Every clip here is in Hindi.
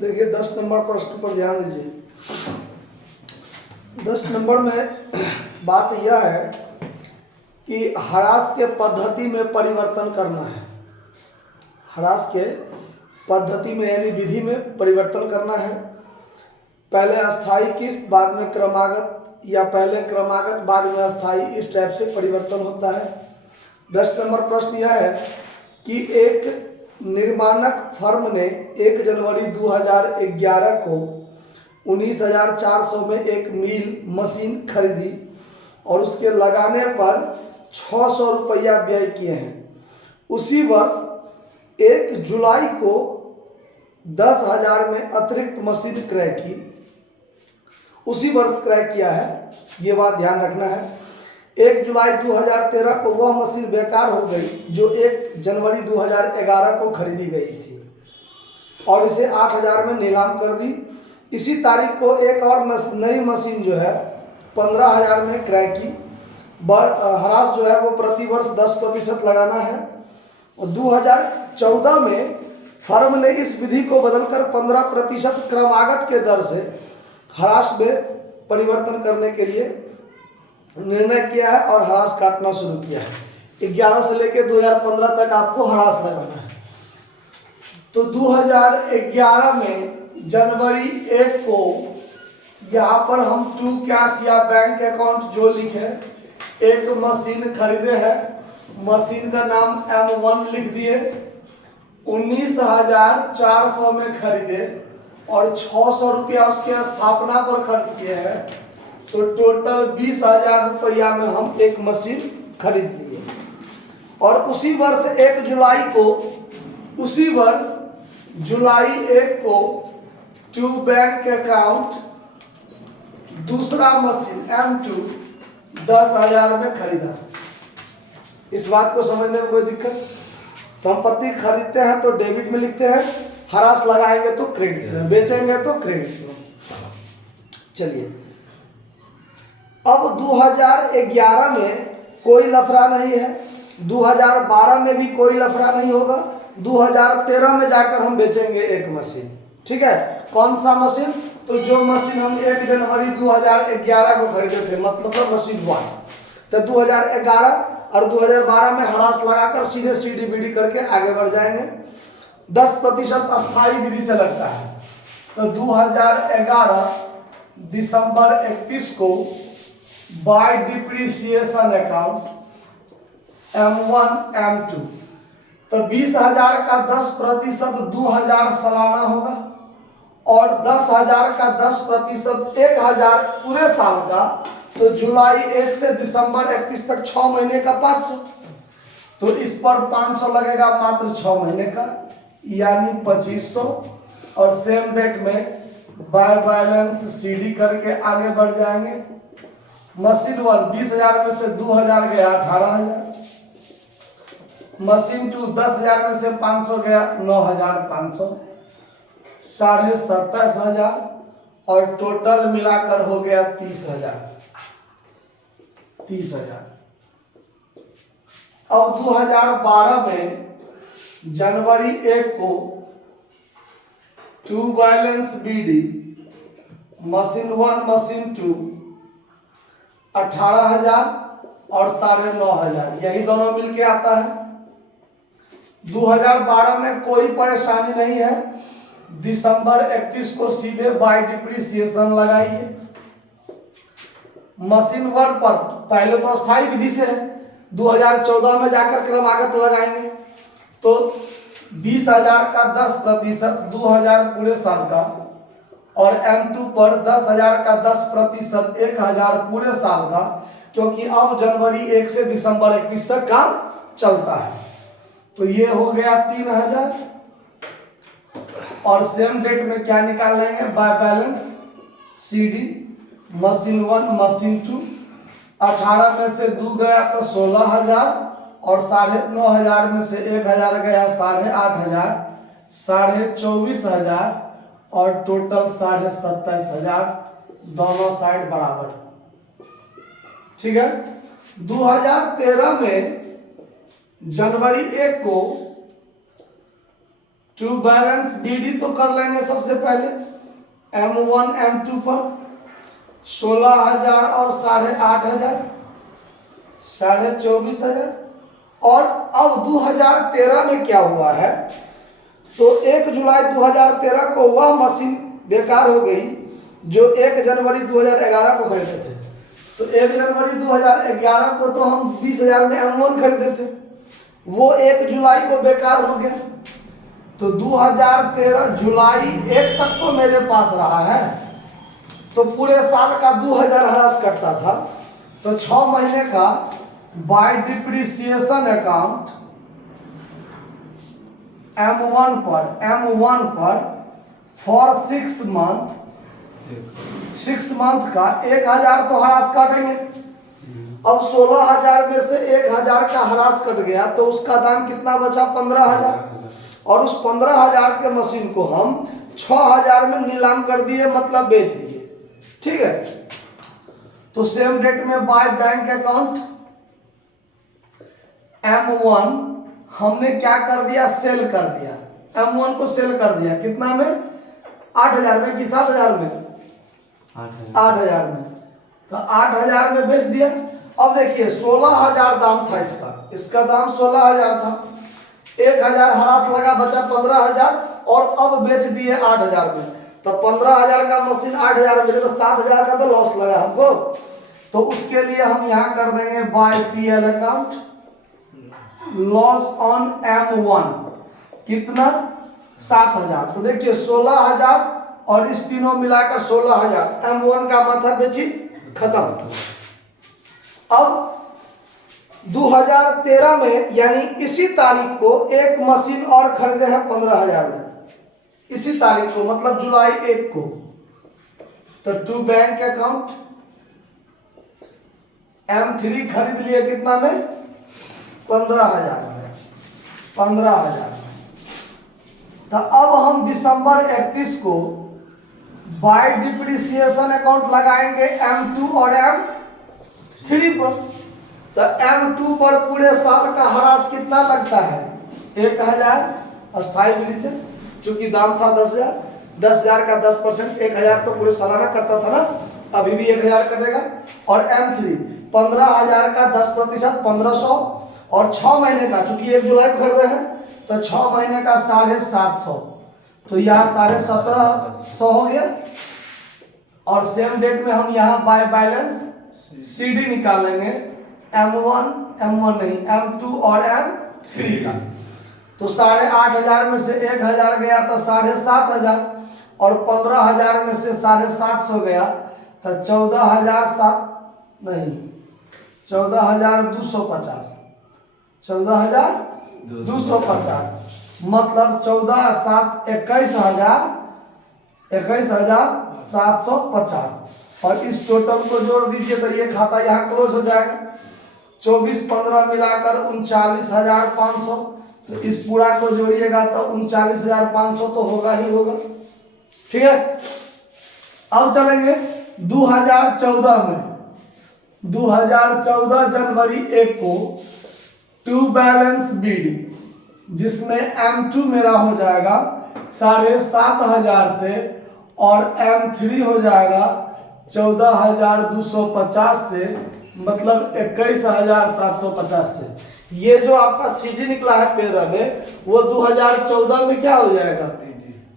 देखिए 10 नंबर प्रश्न पर ध्यान दीजिए। 10 नंबर में बात यह है कि ह्रास के पद्धति में परिवर्तन करना है। ह्रास के पद्धति में यानी विधि में परिवर्तन करना है। पहले अस्थाई किस्त, बाद में क्रमागत, या पहले क्रमागत बाद में अस्थाई, इस टाइप से परिवर्तन होता है। 10 नंबर प्रश्न यह है कि एक निर्माणक फर्म ने 1 जनवरी 2011 को 19,400 में एक मिल मशीन खरीदी और उसके लगाने पर 600 रुपया व्यय किए हैं। उसी वर्ष 1 जुलाई को 10,000 में अतिरिक्त मशीन क्रय की। उसी वर्ष क्रय किया है, ये बात ध्यान रखना है। 1 जुलाई 2013 को वह मशीन बेकार हो गई जो 1 जनवरी 2011 को खरीदी गई थी और इसे 8,000 में नीलाम कर दी। इसी तारीख को एक और नई मशीन जो है 15,000 में क्रय की। ह्रास जो है वो प्रतिवर्ष 10% लगाना है। और 2014 में फर्म ने इस विधि को बदलकर 15% क्रमागत के दर से ह्रास में परिवर्तन करने के लिए निर्णय किया है और ह्रास काटना शुरू किया है। 11 से लेकर 2015 तक आपको ह्रास लगाना है। तो 2011 में जनवरी 1 को यहाँ पर हम टू कैश या बैंक अकाउंट जो लिखे, एक मशीन खरीदे हैं, मशीन का नाम M1 लिख दिए, 19,400 में खरीदे और 600 रुपया उसके स्थापना पर खर्च किए हैं। तो टोटल 20,000 रुपया में हम एक मशीन खरीद लिए। और उसी वर्ष 1 जुलाई को, उसी वर्ष जुलाई 1 को टू बैंक अकाउंट दूसरा मशीन M2 10,000 में खरीदा। इस बात को समझने में कोई दिक्कत? संपत्ति खरीदते हैं तो डेबिट में लिखते हैं, ह्रास लगाएंगे तो क्रेडिट में, बेचेंगे तो क्रेडिट में। चलिए, अब 2011 में कोई लफड़ा नहीं है, 2012 में भी कोई लफड़ा नहीं होगा, 2013 में जाकर हम बेचेंगे एक मशीन। ठीक है, कौन सा मशीन? तो जो मशीन हम 1 जनवरी 2011 को खरीदे थे, मतलब मशीन 1। तो 2011 और 2012 में ह्रास लगाकर सीधे सीडीबीडी करके आगे बढ़ जाएंगे। 10% अस्थाई विधि से लगता है। तो 2011 दिसंबर 31 को bye depreciation account M1 M2, तो 20,000 का 10% 2,000 सालाना होगा और 10,000 का 10% 1,000 पूरे साल का। तो जुलाई 1 से दिसंबर 31 तक 6 महीने का 500, तो इस पर 500 लगेगा मात्र 6 महीने का, यानी 2,500। और सेम डेट में बाय बैलेंस सीडी करके आगे बढ़ जाएंगे। मशीन 1 20,000 में से 2,000 गया 18,000, मशीन 2 10,000 में से 500 गया 9,500, 27,500 और टोटल मिलाकर हो गया 30,000। अब 2012 में जनवरी 1 को to balance BD machine 1 machine 2 18,000 और 9,500, यही दोनों मिलके आता है। 2012 में कोई परेशानी नहीं है, दिसंबर 31 को सीधे बाय डिप्रिसिएशन लगाइए। मशीन 1 पर पहले तो अस्थाई विधि से है, 2014 में जाकर क्रमागत लगाएंगे। तो 20,000 का 10%, 2,000 पूरे साल का, और M2 पर 10,000 का 10%, 1,000 पूरे साल का, क्योंकि अब जनवरी 1 से दिसंबर 31 तक काम चलता है। तो ये हो गया 3,000। और सेम डेट में क्या निकाल लेंगे? By balance CD machine 1 machine 2, 18 में से 2 गया तो 16,000 और 9,500 में से 1,000 गया 8,500, 24,500 और टोटल 27,500, दोनों साइड बराबर। ठीक है। 2013 में जनवरी 1 को टू बैलेंस बीडी तो कर लेंगे सबसे पहले। M1 M2 पर 16,000 और 8,500, 24,500। और अब 2013 में क्या हुआ है, तो 1 जुलाई 2013 को वह मशीन बेकार हो गई जो 1 जनवरी 2011 को खरीदे थे। तो 1 जनवरी 2011 को तो हम 20,000 में M1 खरीदे थे, वो 1 जुलाई को बेकार हो गया। तो 2013 जुलाई 1 तक तो मेरे पास रहा है, तो पूरे साल का 2,000 हरास कटता था। तो 6 महीने का बाय डिप्रिसिएशन अकाउंट M1 पर फॉर 6 मंथ का 1,000 तो हरास काटेंगे। अब 16,000 में से 1,000 का हरास कट गया तो उसका दाम कितना बचा, 15,000। और उस 15,000 के मशीन को हम 6,000 में नीलाम कर दिए, मतलब बेच दिए। ठीक है, तो सेम डेट में बाय बैंक अकाउंट M1 हमने क्या कर दिया, सेल कर दिया। M1 को सेल कर दिया कितना में, 8,000 में कि 7,000 में, 8,000 में। तो 8,000 में बेच दिया। अब देखिए 16,000 दाम था इसका दाम 16,000 था, 1,000 हरास लगा, बचा 15,000 और अब बेच दिए 8,000 में। तो 15,000 का मशीन 8,000 में, तो 7,000 का तो लॉस लगा हमको। तो उसके लिए हम यहाँ कर देंगे by PL account, loss on M1 कितना, 7,000। तो देखिए 16,000 और इस तीनों मिलाकर 16,000, M1 का माथा बेची, खत्म। अब 2013 में यानी इसी तारीख को एक मशीन और खरीदे हैं 15,000 में, इसी तारीख को मतलब जुलाई 1 को। तो टू बैंक अकाउंट M3 खरीद लिए कितना में, 15,000 में, 15,000 में। तो अब हम दिसंबर 31 को बाय डिप्रिसिएशन अकाउंट लगाएंगे M2 और M3 पर। तो M2 पर पूरे साल का हरास कितना लगता है, 1,000 अस्थायी विधि से, चूंकि दाम था 10,000, 10,000 का 10%, 1,000 तो पूरे सालाना करता था ना, अभी भी 1,000 कटेगा। और M3 15,000 का 10%, 1,500। और 6 महीने का, चूंकि 1 जुलाई को खरीदे हैं तो 6 महीने का 750, तो यहाँ 1750 हो गया। और सेम डेट में हम यहाँ बाय बैलेंस CD निकाल लेंगे, M1 नहीं, M2 और M3 का। तो 8,500 में से 1,000 गया तो 7,500, और 15,000 में से 750 गया तो 14,007 नहीं, 14,250, 14,250, मतलब 14 7 21,750। और इस टोटल को जोड़ दीजिए तो ये खाता यहाँ क्लोज हो जाएगा। 24-15 मिलाकर 39,500, तो इस पूरा को जोड़िएगा तो 39,500 तो होगा ही होगा। ठीक है, अब चलेंगे 2014 में। 2014 जनवरी 1 को टू बैलेंस बीडी, जिसमें M2 मेरा हो जाएगा 7,500 से और M3 हो जाएगा 14,250 से, मतलब 21,750 से। ये जो आपका CD निकला है 13 में, वो 2014 में क्या हो जाएगा,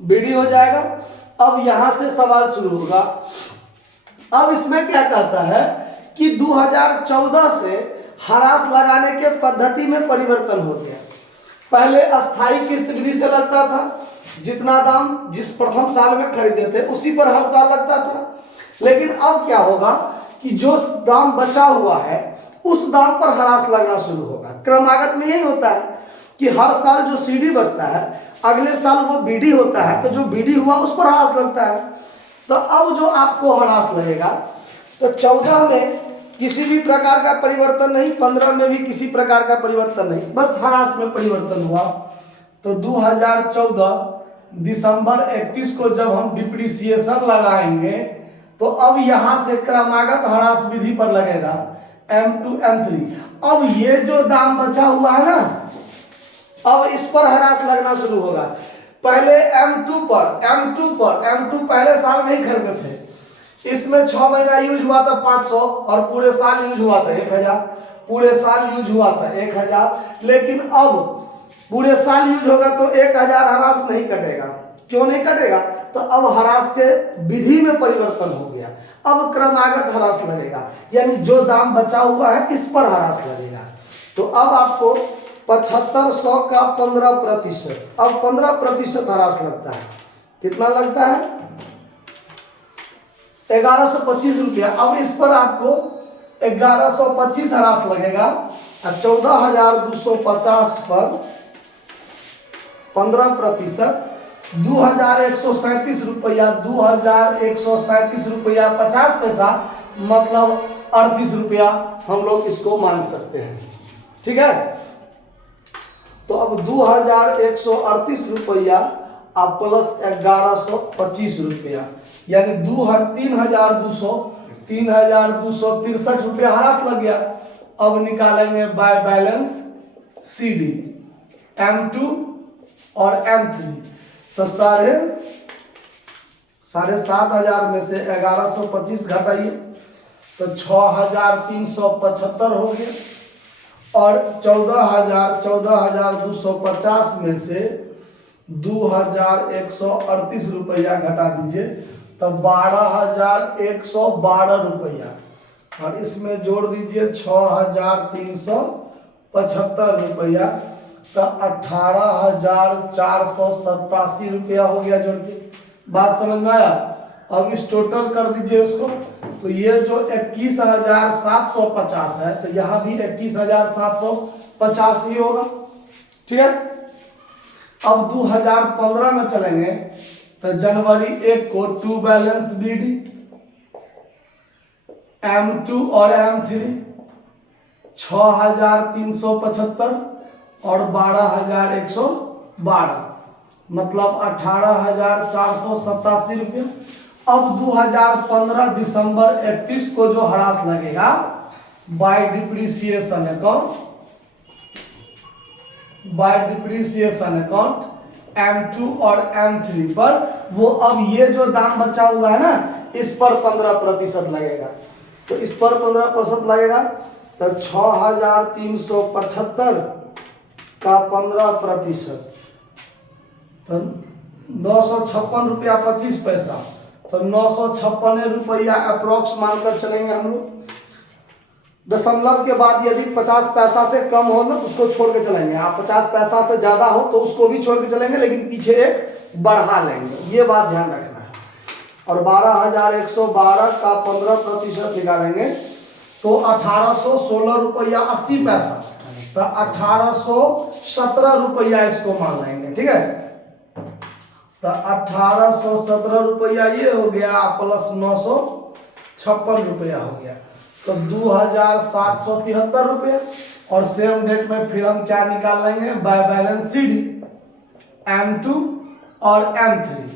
बीडी हो जाएगा। अब यहां से सवाल शुरू होगा। अब इसमें क्या कहता है कि 2014 से हरास लगाने के पद्धति में परिवर्तन हो गया। पहले अस्थाई किस्त विधि से लगता था, जितना दाम जिस प्रथम साल में खरीदे थे उसी पर हर साल लगता था। लेकिन अब क्या होगा कि जो दाम बचा हुआ है उस दाम पर हरास लगना शुरू होगा। क्रमागत में यही होता है कि हर साल जो CD बचता है अगले साल वो BD होता है, तो जो BD हुआ उस पर हरास लगता है। तो अब जो आपको हरास लगेगा, तो 14 में किसी भी प्रकार का परिवर्तन नहीं, 15 में भी किसी प्रकार का परिवर्तन नहीं, बस हरास में परिवर्तन हुआ। तो 2014 दिसंबर 31 को जब हम डिप्रिसिएशन लगाएंगे तो अब यहां से क्रमागत हरास विधि पर लगेगा M2 M3। अब ये जो दाम बचा हुआ है ना, अब इस पर हरास लगना शुरू होगा। पहले M2 पहले साल में ही खरीदे थे। इसमें 6 महीना यूज हुआ था 500 और पूरे साल यूज हुआ था 1000, पूरे साल यूज हुआ था 1000। लेकिन अब पूरे साल यूज होगा तो 1000 हरास नहीं कटेगा। क्यों नहीं कटेगा? तो अब हरास के विधि में परिवर्तन हो गया। अब क्रमागत हरास लगेगा, यानी जो दाम बचा हुआ है इस पर हरास लगेगा। तो अब आपको 7500 का 15%, अब 15% हरास लगता है। कितना लगता है? 1125 रुपया। अब इस पर आपको 1125 हरास लगेगा और 14,250 पर 15%, 2,137 रुपया, 2,137 रुपया 50 पैसा, मतलब 38 रुपया हम लोग इसको मान सकते हैं। ठीक है, तो अब 2,138 रुपया अब प्लस 1125 रुपया, यानी 3,263 रुपया हरास लग गया। अब निकालेंगे बाय बैलेंस CD M2 और M3। तो 7,500 में से 1125 घटाइए तो 6,375 हो गया, और 14,250 में से 2,138 रुपया घटा दीजिए तो 12,112 रुपया, और इसमें जोड़ दीजिए 6,375 रुपया, तो 18,487 रुपया हो गया जोड़ के। बात समझ में आया? अब इस टोटल कर दीजिए इसको, तो ये जो 21,750 है तो यहाँ भी 21,750 ही होगा। ठीक है, अब 2015 में चलेंगे तो जनवरी 1 को टू बैलेंस BD M2 और M3 6,375 और 12,112, मतलब 18,487 रुपये। अब 2015 दिसंबर 31 को जो हरास लगेगा बाय डिप्रिसिएशन अकाउंट M2 और M3 पर, वो अब ये जो दाम बचा हुआ है ना इस पर 15% लगेगा। तो इस पर 15% लगेगा तो 6,375 का 15%, तो 956 रुपया 25 पैसा, तो 956 रुपया अप्रोक्स मानकर चलेंगे हम लोग। दशमलव के बाद यदि 50 पैसा से कम हो ना तो उसको छोड़ के चलेंगे। आप 50 पैसा से ज्यादा हो तो उसको भी छोड़ के चलेंगे, लेकिन पीछे एक बढ़ा लेंगे, ये बात ध्यान रखना है। और 12,112 का 15% निकालेंगे तो 1,816 रुपया 80 पैसा, तो 1,817 रुपया इसको मान लेंगे। ठीक है, तो 1,817 रुपया ये हो गया, प्लस 956 रुपया हो गया, तो 2,773 रुपया। और सेम डेट में फिर हम क्या निकाल लेंगे? बाय बैलेंस CD M2 और M3।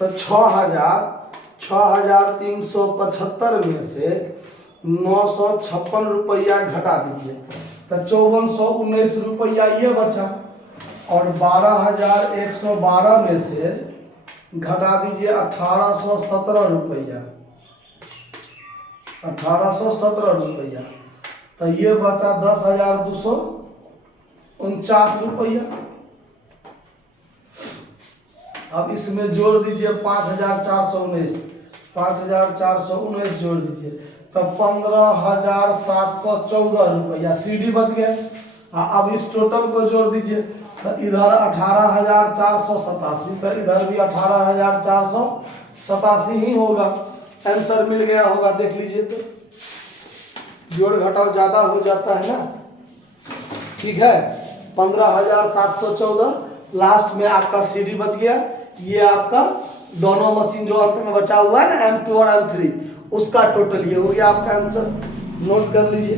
तो 6,375 में से 956 रुपया घटा दीजिए तो 5,419 रुपया ये बचा, और 12,112 में से घटा दीजिए 1,817 रुपया, 1,817 रुपया, तो ये बचा 10,249 रुपया। अब इसमें जोड़ दीजिए 5,419 जोड़ दीजिए तो 15,714 रुपया CD बच गया। अब इस टोटल को जोड़ दीजिए तो इधर 18,487, तो इधर भी 18,487 ही होगा। आंसर मिल गया होगा, देख लीजिए तो जोड़ घटाव ज्यादा हो जाता है ना। ठीक है, 15,714 लास्ट में आपका CD बच गया। ये आपका दोनों मशीन जो अंत में बचा हुआ है ना M2 और M3, उसका टोटल ये हो गया आपका आंसर। नोट कर लीजिए।